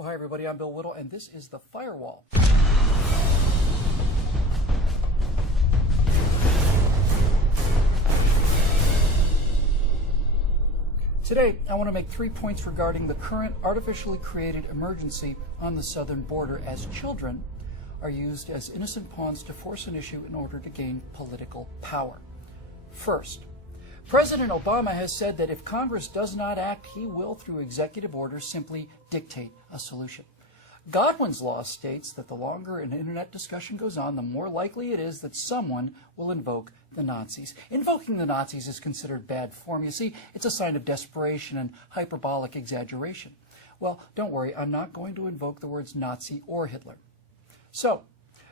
Well, hi, everybody. I'm Bill Whittle, and this is The Firewall. Today, I want to make 3 points regarding the current artificially created emergency on the southern border as children are used as innocent pawns to force an issue in order to gain political power. First, President Obama has said that if Congress does not act, he will, through executive order, simply dictate a solution. Godwin's law states that the longer an internet discussion goes on, the more likely it is that someone will invoke the Nazis. Invoking the Nazis is considered bad form. You see, it's a sign of desperation and hyperbolic exaggeration. Well, don't worry, I'm not going to invoke the words Nazi or Hitler. So,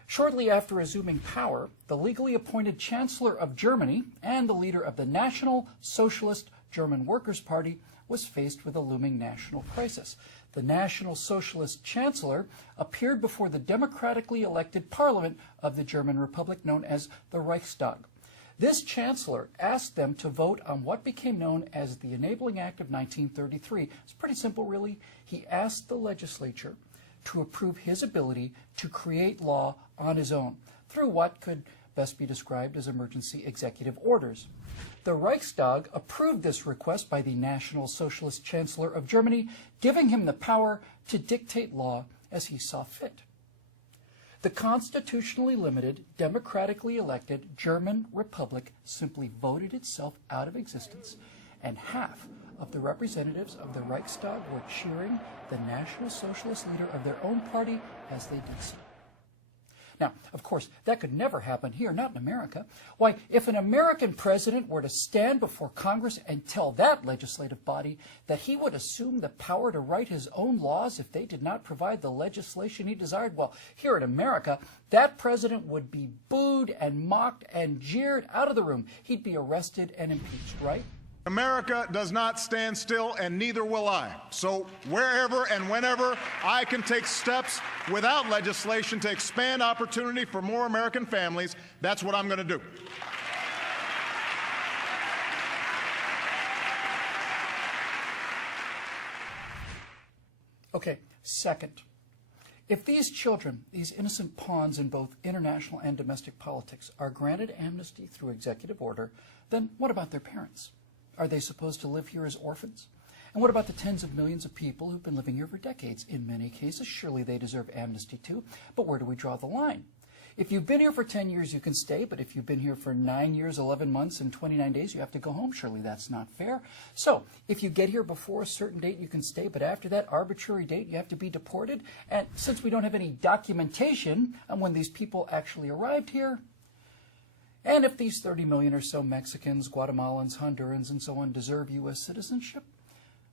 shortly after assuming power, the legally appointed Chancellor of Germany and the leader of the National Socialist German Workers' Party was faced with a looming national crisis. The National Socialist Chancellor appeared before the democratically elected parliament of the German Republic known as the Reichstag. This chancellor asked them to vote on what became known as the Enabling Act of 1933. It's pretty simple, really. He asked the legislature to approve his ability to create law on his own through what could best be described as emergency executive orders. The Reichstag approved this request by the National Socialist Chancellor of Germany, giving him the power to dictate law as he saw fit. The constitutionally limited, democratically elected German Republic simply voted itself out of existence, and half of the representatives of the Reichstag were cheering the National Socialist leader of their own party as they did so. Now, of course, that could never happen here, not in America. Why, if an American president were to stand before Congress and tell that legislative body that he would assume the power to write his own laws if they did not provide the legislation he desired, well, here in America, that president would be booed and mocked and jeered out of the room. He'd be arrested and impeached, right? America does not stand still, and neither will I. So wherever and whenever I can take steps without legislation to expand opportunity for more American families, that's what I'm going to do. Okay, second, if these children, these innocent pawns in both international and domestic politics, are granted amnesty through executive order, then what about their parents? Are they supposed to live here as orphans? And what about the tens of millions of people who've been living here for decades? In many cases, surely they deserve amnesty too. But where do we draw the line? If you've been here for 10 years, you can stay. But if you've been here for 9 years, 11 months, and 29 days, you have to go home. Surely that's not fair. So if you get here before a certain date, you can stay. But after that arbitrary date, you have to be deported. And since we don't have any documentation on when these people actually arrived here, and if these 30 million or so Mexicans, Guatemalans, Hondurans, and so on deserve U.S. citizenship,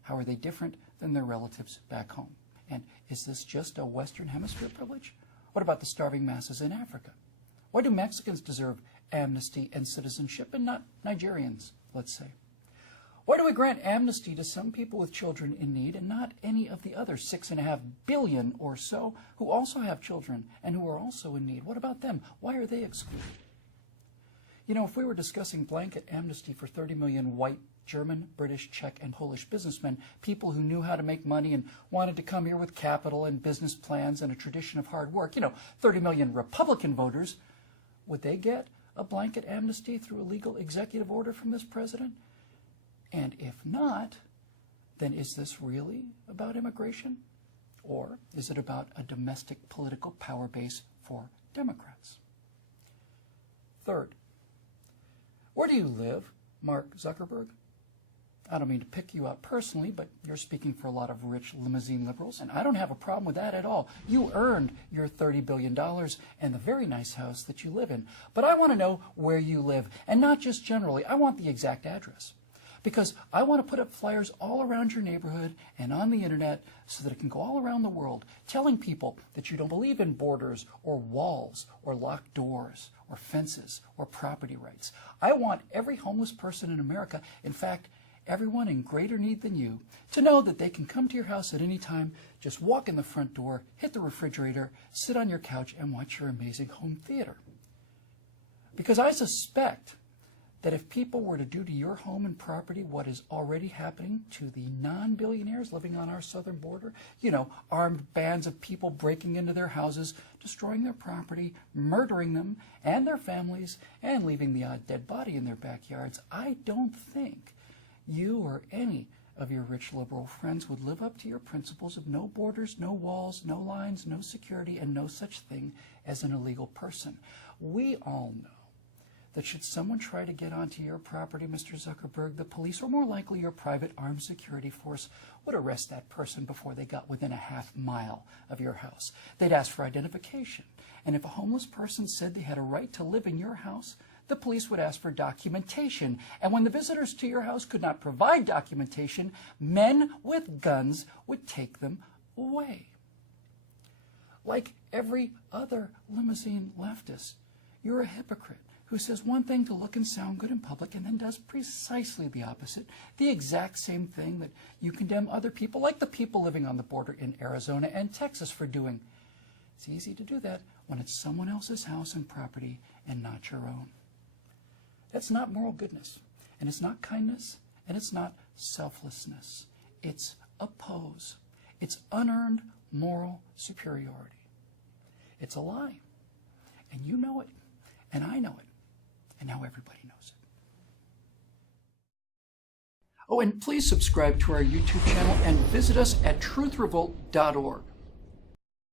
how are they different than their relatives back home? And is this just a Western Hemisphere privilege? What about the starving masses in Africa? Why do Mexicans deserve amnesty and citizenship and not Nigerians, let's say? Why do we grant amnesty to some people with children in need and not any of the other 6.5 billion or so who also have children and who are also in need? What about them? Why are they excluded? You know, if we were discussing blanket amnesty for 30 million white German, British, Czech, and Polish businessmen, people who knew how to make money and wanted to come here with capital and business plans and a tradition of hard work, 30 million Republican voters, would they get a blanket amnesty through a legal executive order from this president? And if not, then is this really about immigration? Or is it about a domestic political power base for Democrats? Third, where do you live, Mark Zuckerberg? I don't mean to pick you up personally, but you're speaking for a lot of rich limousine liberals, and I don't have a problem with that at all. You earned your $30 billion and the very nice house that you live in. But I want to know where you live, and not just generally. I want the exact address, because I want to put up flyers all around your neighborhood and on the internet so that it can go all around the world, telling people that you don't believe in borders or walls or locked doors or fences or property rights. I want every homeless person in America, in fact, everyone in greater need than you, to know that they can come to your house at any time, just walk in the front door, hit the refrigerator, sit on your couch, and watch your amazing home theater. Because I suspect that if people were to do to your home and property what is already happening to the non-billionaires living on our southern border, you know, armed bands of people breaking into their houses, destroying their property, murdering them and their families, and leaving the odd dead body in their backyards, I don't think you or any of your rich liberal friends would live up to your principles of no borders, no walls, no lines, no security, and no such thing as an illegal person. We all know that should someone try to get onto your property, Mr. Zuckerberg, the police, or more likely your private armed security force, would arrest that person before they got within a half-mile of your house. They'd ask for identification. And if a homeless person said they had a right to live in your house, the police would ask for documentation. And when the visitors to your house could not provide documentation, men with guns would take them away. Like every other limousine leftist, you're a hypocrite who says one thing to look and sound good in public and then does precisely the opposite, the exact same thing that you condemn other people, like the people living on the border in Arizona and Texas, for doing. It's easy to do that when it's someone else's house and property and not your own. That's not moral goodness, and it's not kindness, and it's not selflessness. It's a pose. It's unearned moral superiority. It's a lie, and you know it, and I know it, and now everybody knows it. Oh, and please subscribe to our YouTube channel and visit us at truthrevolt.org.